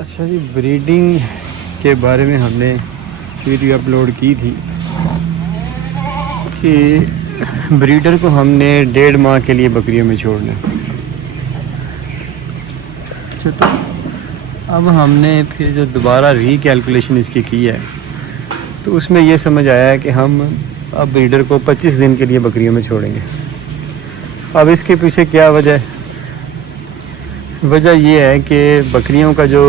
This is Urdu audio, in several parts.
اچھا جی، بریڈنگ کے بارے میں ہم نے ویڈیو اپلوڈ کی تھی کہ بریڈر کو ہم نے 1.5 ماہ کے لیے بکریوں میں چھوڑنا ہے۔ اچھا، تو اب ہم نے پھر جو دوبارہ ری کیلکولیشن اس کی ہے تو اس میں یہ سمجھ آیا ہے کہ ہم اب بریڈر کو 25 دن کے لیے بکریوں میں چھوڑیں گے۔ اب اس کے پیچھے کیا وجہ ہے؟ وجہ یہ ہے کہ بکریوں کا جو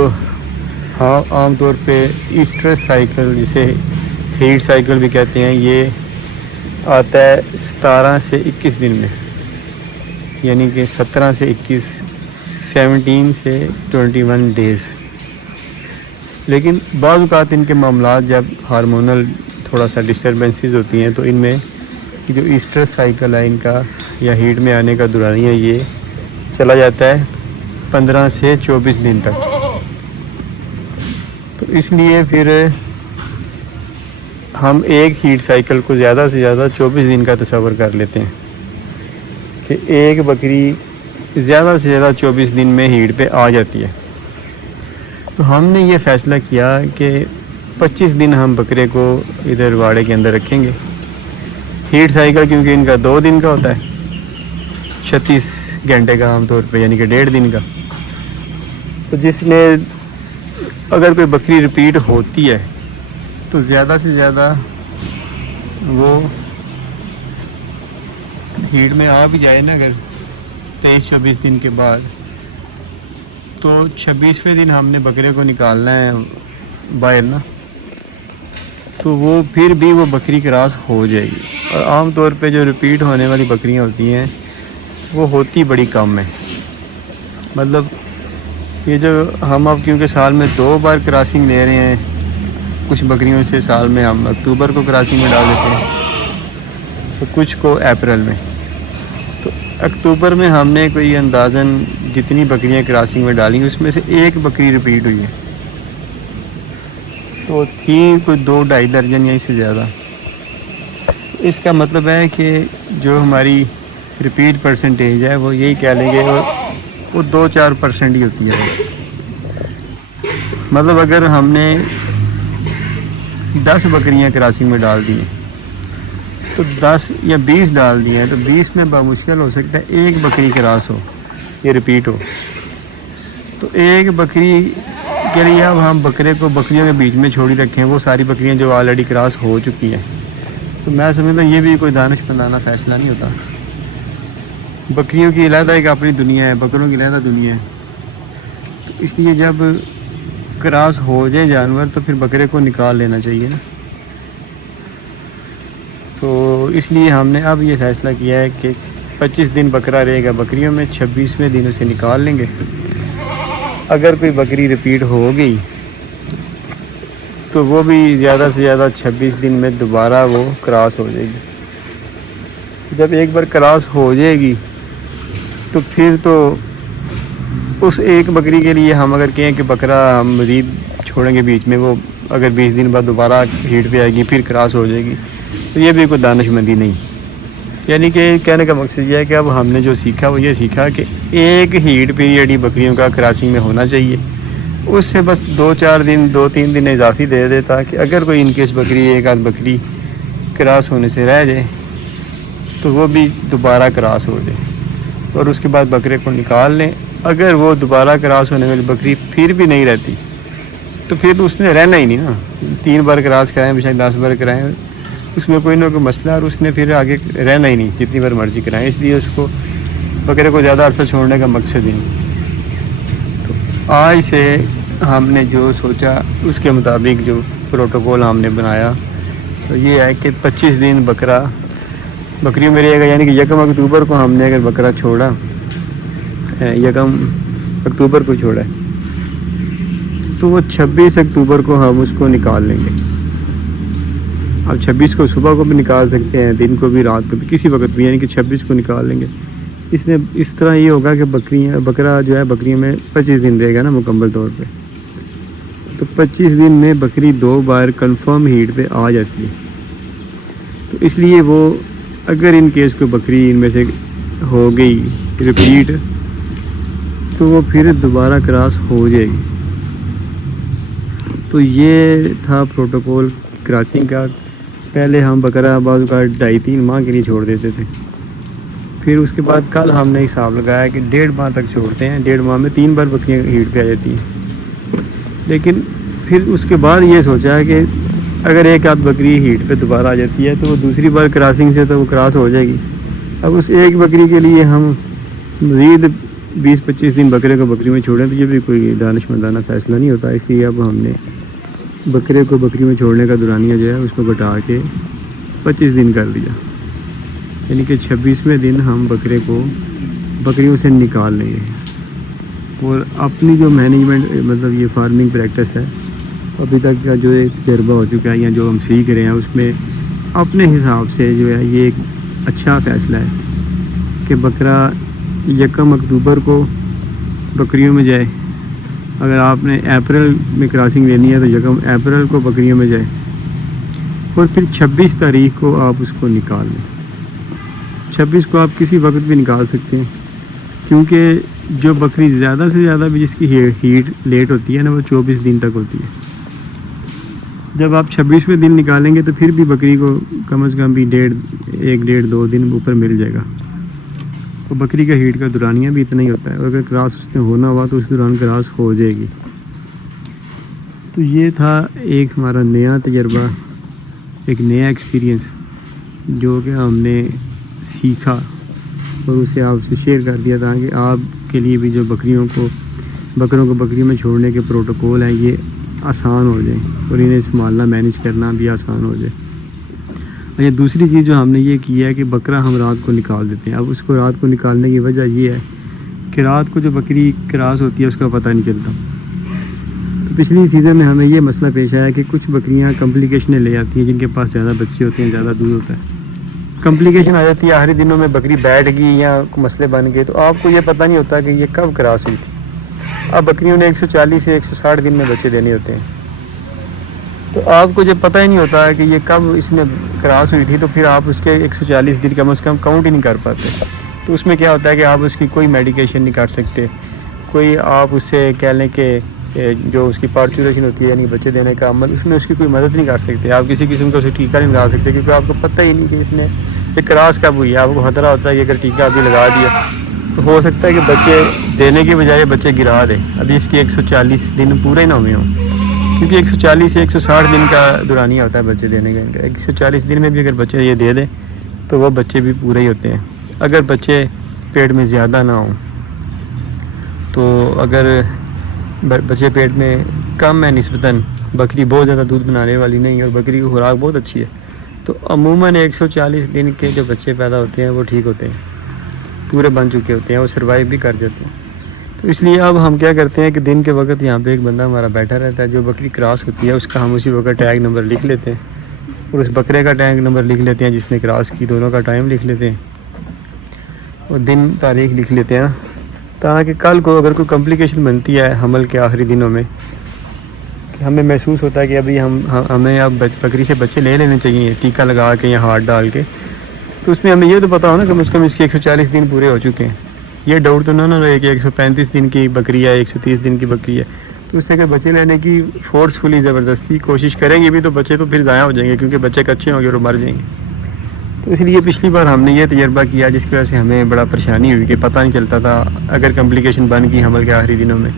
عام طور پہ ایسٹرس سائیکل، جسے ہیٹ سائیکل بھی کہتے ہیں، یہ آتا ہے 17 سے 21 دن میں، یعنی کہ 17 سے 21، 17 سے 21 ڈیز۔ لیکن بعض اوقات ان کے معاملات جب ہارمونل تھوڑا سا ڈسٹربنسز ہوتی ہیں تو ان میں جو ایسٹرس سائیکل ہے ان کا، یا ہیٹ میں آنے کا دورانیہ، یہ چلا جاتا ہے 15 سے 24 دن تک۔ تو اس لیے پھر ہم ایک ہیٹ سائیکل کو زیادہ سے زیادہ 24 دن کا تصور کر لیتے ہیں کہ ایک بکری زیادہ سے زیادہ 24 دن میں ہیٹ پہ آ جاتی ہے۔ تو ہم نے یہ فیصلہ کیا کہ 25 دن ہم بکرے کو ادھر واڑے کے اندر رکھیں گے۔ ہیٹ سائیکل کیونکہ ان کا 2 دن کا ہوتا ہے، 36 گھنٹے کا عام طور پہ، یعنی کہ 1.5 دن کا۔ تو جس میں اگر کوئی بکری ریپیٹ ہوتی ہے تو زیادہ سے زیادہ وہ ہیٹ میں آ بھی جائے نا، اگر 23-24 دن کے بعد، تو 26ویں دن ہم نے بکرے کو نکالنا ہے باہر نا، تو وہ پھر بھی وہ بکری کراس ہو جائے گی۔ اور عام طور پہ جو ریپیٹ ہونے والی بکریاں ہوتی ہیں وہ ہوتی بڑی کم ہے۔ مطلب یہ جو ہم اب کیونکہ سال میں 2 بار کراسنگ لے رہے ہیں کچھ بکریوں سے، سال میں ہم اکتوبر کو کراسنگ میں ڈال دیتے ہیں تو کچھ کو اپریل میں۔ تو اکتوبر میں ہم نے کوئی اندازاً جتنی بکریاں کراسنگ میں ڈالیں اس میں سے ایک بکری ریپیٹ ہوئی ہے، تو تھی کوئی 2-2.5 درجن یا اس سے زیادہ۔ اس کا مطلب ہے کہ جو ہماری ریپیٹ پرسنٹیج ہے وہ یہی کہہ لیں گے وہ 2-4% ہی ہوتی ہے۔ مطلب اگر ہم نے 10 بکریاں کراسنگ میں ڈال دی ہیں تو 10 یا 20 ڈال دی ہیں تو 20 میں بمشکل ہو سکتا ہے ایک بکری کراس ہو یا ریپیٹ ہو۔ تو ایک بکری کے لیے اب ہم بکرے کو بکریوں کے بیچ میں چھوڑی رکھیں، وہ ساری بکریاں جو آلریڈی کراس ہو چکی ہیں، تو میں سمجھتا ہوں یہ بھی کوئی دانشمندانہ فیصلہ نہیں ہوتا۔ بکریوں کی علیحدہ ایک اپنی دنیا ہے، بکروں کی علیحدہ دنیا ہے، تو اس لیے جب کراس ہو جائے جانور تو پھر بکرے کو نکال لینا چاہیے نا۔ تو اس لیے ہم نے اب یہ فیصلہ کیا ہے کہ 25 دن بکرا رہے گا بکریوں میں، 26ویں دن اسے نکال لیں گے۔ اگر کوئی بکری ریپیٹ ہو گئی تو وہ بھی زیادہ سے زیادہ 26 دن میں دوبارہ وہ کراس ہو جائے گی۔ جب ایک بار کراس ہو جائے گی تو پھر تو اس ایک بکری کے لیے ہم اگر کہیں کہ بکرا ہم مزید چھوڑیں گے بیچ میں، وہ اگر 20 دن بعد دوبارہ ہیٹ پہ آئے گی پھر کراس ہو جائے گی، تو یہ بھی کوئی دانش مندی نہیں۔ یعنی کہ کہنے کا مقصد یہ ہے کہ اب ہم نے جو سیکھا وہ یہ سیکھا کہ ایک ہیٹ پیریڈ ہی بکریوں کا کراسنگ میں ہونا چاہیے، اس سے بس 2-4 دن 2-3 دن اضافی دے دے تاکہ اگر کوئی ان کیس بکری ایک آدھ بکری کراس ہونے سے رہ جائے تو وہ بھی دوبارہ کراس ہو جائے، اور اس کے بعد بکرے کو نکال لیں۔ اگر وہ دوبارہ کراس ہونے والی بکری پھر بھی نہیں رہتی تو پھر اس نے رہنا ہی نہیں نا۔ 3 بار کراس کرائیں، بے شک 10 بار کرائیں، اس میں کوئی نہ کوئی مسئلہ، اور اس نے پھر آگے رہنا ہی نہیں جتنی بار مرضی کرائیں۔ اس لیے اس کو بکرے کو زیادہ عرصہ چھوڑنے کا مقصد ہی نہیں۔ تو آج سے ہم نے جو سوچا اس کے مطابق جو پروٹوکول ہم نے بنایا تو یہ ہے کہ 25 دن بکریوں میں رہے گا، یعنی کہ 1 اکتوبر کو ہم نے اگر بکرا چھوڑا، 1 اکتوبر کو چھوڑا ہے تو وہ 26 اکتوبر کو ہم اس کو نکال لیں گے۔ اب 26 کو صبح کو بھی نکال سکتے ہیں، دن کو بھی، رات کو بھی، کسی وقت بھی، یعنی کہ 26 کو نکال لیں گے۔ اس میں اس طرح یہ ہوگا کہ بکرا جو ہے بکریوں میں 25 دن رہے گا نا مکمل طور پہ، تو 25 دن میں بکری 2 بار کنفرم ہیٹ پہ آ جاتی ہے۔ تو اس لیے وہ اگر ان کیس کوئی بکری ان میں سے ہو گئی ریپیٹ تو وہ پھر دوبارہ کراس ہو جائے گی۔ تو یہ تھا پروٹوکول کراسنگ کا. پہلے ہم بکرا بعض کا 2.5-3 ماہ کے لیے چھوڑ دیتے تھے. پھر اس کے بعد کل ہم نے حساب لگایا کہ 1.5 ماہ تک چھوڑتے ہیں. 1.5 ماہ میں 3 بار بکریاں ہیٹ پہ آ جاتی ہیں. لیکن پھر اس کے بعد یہ سوچا ہے کہ اگر ایک آدھ بکری ہیٹ پہ دوبارہ آ جاتی ہے تو وہ دوسری بار کراسنگ سے تو وہ کراس ہو جائے گی. اب اس ایک بکری کے لیے ہم مزید 20-25 دن بکرے کو بکری میں چھوڑیں تو یہ بھی کوئی دانش مندانہ فیصلہ نہیں ہوتا. اس لیے اب ہم نے بکرے کو بکری میں چھوڑنے کا دورانیہ جو ہے اس کو گھٹا کے 25 دن کر دیا. یعنی کہ 26ویں دن ہم بکرے کو بکریوں سے نکال لیں گے. اور اپنی جو مینجمنٹ مطلب یہ فارمنگ پریکٹس ہے ابھی تک کا جو ایک تجربہ ہو چکا ہے یا جو ہم سیکھ رہے ہیں اس میں اپنے حساب سے جو ہے یہ ایک اچھا فیصلہ ہے کہ بکرا 1 اکتوبر کو بکریوں میں جائے. اگر آپ نے اپریل میں کراسنگ لینی ہے تو 1 اپریل کو بکریوں میں جائے اور پھر 26 تاریخ کو آپ اس کو نکال لیں. 26 کو آپ کسی وقت بھی نکال سکتے ہیں کیونکہ جو بکری زیادہ سے زیادہ بھی جس کی ہیٹ لیٹ ہوتی ہے نا وہ 24 دن تک ہوتی ہے. جب آپ 26ویں دن نکالیں گے تو پھر بھی بکری کو کم از کم بھی 1.5-2 دن اوپر مل جائے گا. تو بکری کا ہیٹ کا دورانیہ بھی اتنا ہی ہوتا ہے اور اگر کراس اس نے ہونا ہوا تو اس دوران کراس ہو جائے گی. تو یہ تھا ایک ہمارا نیا تجربہ, ایک نیا ایکسپیرینس جو کہ ہم نے سیکھا اور اسے آپ سے شیئر کر دیا تاکہ آپ کے لیے بھی جو بکروں کو بکری میں چھوڑنے کے پروٹوکول ہیں یہ آسان ہو جائیں اور انہیں سنبھالنا مینیج کرنا بھی آسان ہو جائے. اور یہ دوسری چیز جو ہم نے یہ کی ہے کہ بکرا ہم رات کو نکال دیتے ہیں. اب اس کو رات کو نکالنے کی وجہ یہ ہے کہ رات کو جو بکری کراس ہوتی ہے اس کا پتہ نہیں چلتا. تو پچھلی سیزن میں ہمیں یہ مسئلہ پیش آیا کہ کچھ بکریاں کمپلیکیشنیں لے آتی ہیں جن کے پاس زیادہ بچے ہوتے ہیں, زیادہ دودھ ہوتا ہے. کمپلیکیشن آ جاتی ہے آخری دنوں میں, بکری بیٹھ گئی یا مسئلے بن گئے تو آپ کو یہ پتہ نہیں ہوتا کہ یہ کب کراس ہوئی تھی. اب بکریوں نے 140 سے 160 دن میں بچے دینے ہوتے ہیں تو آپ کو جب پتہ ہی نہیں ہوتا ہے کہ یہ کب اس نے کراس ہوئی تھی تو پھر آپ اس کے 140 دن کم از کم کاؤنٹ ہی نہیں کر پاتے. تو اس میں کیا ہوتا ہے کہ آپ اس کی کوئی میڈیکیشن نہیں کر سکتے, کوئی آپ اس سے کہہ لیں کہ جو اس کی پارچوریشن ہوتی ہے یعنی بچے دینے کا عمل اس میں اس کی کوئی مدد نہیں کر سکتے. آپ کسی قسم کا اسے ٹیکہ نہیں لگا سکتے کیونکہ آپ کو پتہ ہی نہیں کہ اس نے یہ کراس کب ہوئی ہے. آپ کو خطرہ ہوتا ہے کہ اگر ٹیکہ ابھی لگا دیا تو ہو سکتا ہے کہ بچے دینے کی بجائے بچے گرا دے. ابھی اس کے 140 دن پورے نہ ہوئے ہوں کیونکہ 140 سے 160 دن کا دورانیہ ہوتا ہے بچے دینے کا. 140 دن میں بھی اگر بچے یہ دے دیں تو وہ بچے بھی پورے ہی ہوتے ہیں. اگر بچے پیٹ میں زیادہ نہ ہوں تو اگر بچے پیٹ میں کم ہے نسبتاً, بکری بہت زیادہ دودھ بنانے والی نہیں اور بکری کی خوراک بہت اچھی ہے تو عموماً 140 دن کے جو بچے پیدا ہوتے ہیں وہ ٹھیک ہوتے ہیں, پورے بن چکے ہوتے ہیں, وہ سروائیو بھی کر جاتے ہیں. تو اس لیے اب ہم کیا کرتے ہیں کہ دن کے وقت یہاں پہ ایک بندہ ہمارا بیٹھا رہتا ہے, جو بکری کراس ہوتی ہے اس کا ہم اسی وقت ٹیگ نمبر لکھ لیتے ہیں اور اس بکرے کا ٹیگ نمبر لکھ لیتے ہیں جس نے کراس کی, دونوں کا ٹائم لکھ لیتے ہیں اور دن تاریخ لکھ لیتے ہیں تاکہ کل کو اگر کوئی کمپلیکیشن بنتی ہے حمل کے آخری دنوں میں کہ ہمیں محسوس ہوتا ہے کہ ابھی ہمیں اب بکری سے بچے لے لینے چاہیے ٹیکہ لگا کے یا ہاتھ ڈال کے, تو اس میں ہمیں یہ تو پتہ ہو نا کم از کم اس کے 140 دن پورے ہو چکے ہیں. یہ ڈاؤٹ تو نہ رہے کہ 135 دن کی بکری ہے 130 دن کی بکری ہے تو اس سے اگر بچے لینے کی فورسفلی زبردستی کوشش کریں گے بھی تو بچے تو پھر ضائع ہو جائیں گے کیونکہ بچے کچے ہوں گے اور مر جائیں گے. تو اس لیے پچھلی بار ہم نے یہ تجربہ کیا جس کی وجہ سے ہمیں بڑا پریشانی ہوئی کہ پتہ نہیں چلتا تھا اگر کمپلیکیشن بن گئی حمل کے آخری دنوں میں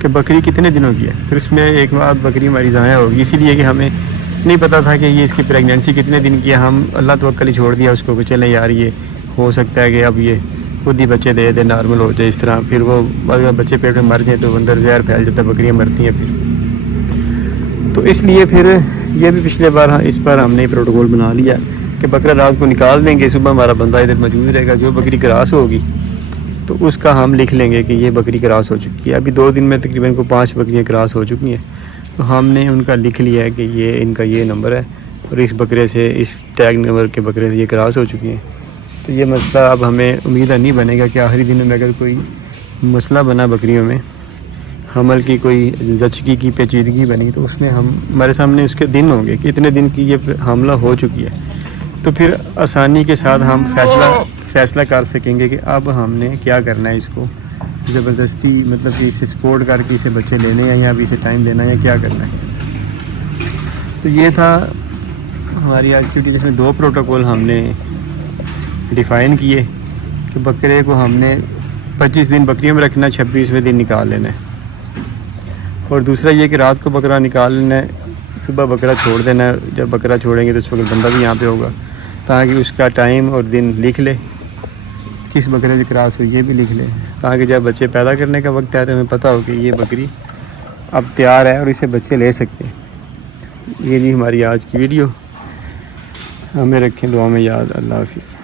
کہ بکری کتنے دنوں کی ہے. پھر اس میں ایک بات بکری ہماری ضائع ہوگی اسی لیے کہ ہمیں نہیں پتہ تھا کہ یہ اس کی پریگنینسی کتنے دن کی ہے. ہم اللہ توکل ہی چھوڑ دیا اس کو کہ چلیں یار یہ ہو سکتا ہے کہ اب یہ خود ہی بچے دے دے نارمل ہو جائے اس طرح. پھر وہ اگر بچے پیٹ میں مر جائیں تو اندر زہر پھیل جاتا ہے, بکریاں مرتی ہیں پھر. تو اس لیے پھر یہ بھی پچھلے بار اس بار ہم نے پروٹوکول بنا لیا کہ بکرا رات کو نکال دیں گے, صبح ہمارا بندہ ادھر موجود رہے گا, جو بکری کراس ہوگی تو اس کا ہم لکھ لیں گے کہ یہ بکری کراس ہو چکی ہے. ابھی 2 دن میں تقریباً کو 5 بکریاں کراس ہو چکی ہیں تو ہم نے ان کا لکھ لیا ہے کہ یہ ان کا یہ نمبر ہے اور اس بکرے سے اس ٹیگ نمبر کے بکرے سے یہ کراس ہو چکی ہیں. تو یہ مسئلہ اب ہمیں امید نہیں بنے گا کہ آخری دنوں میں اگر کوئی مسئلہ بنا بکریوں میں حمل کی کوئی زچگی کی پیچیدگی بنی تو اس میں ہمارے سامنے اس کے دن ہوں گے کہ اتنے دن کی یہ حاملہ ہو چکی ہے. تو پھر آسانی کے ساتھ ہم فیصلہ کر سکیں گے کہ اب ہم نے کیا کرنا ہے, اس کو زبردستی مطلب کہ اسے سپورٹ کر کے اسے بچے لینے ہیں یا ابھی اسے ٹائم دینا ہے یا کیا کرنا ہے. تو یہ تھا ہماری آج کی ویڈیو، جس میں 2 پروٹوکول ہم نے ڈیفائن کیے کہ بکرے کو ہم نے 25 دن بکریوں میں رکھنا، 26ویں دن نکال لینا ہے، اور دوسرا یہ کہ رات کو بکرا نکال لینا ہے، صبح بکرا چھوڑ دینا ہے۔ جب بکرا چھوڑیں گے تو اس وقت بندہ بھی یہاں پہ ہوگا، تاکہ اس کا ٹائم اور دن لکھ لے، کس بکرے سے کراس ہو یہ بھی لکھ لے، تاکہ جب بچے پیدا کرنے کا وقت آئے تو ہمیں پتہ ہو کہ یہ بکری اب تیار ہے اور اسے بچے لے سکتے ہیں۔ یہ جی ہماری آج کی ویڈیو، ہمیں رکھیں دعا میں یاد۔ اللہ حافظ۔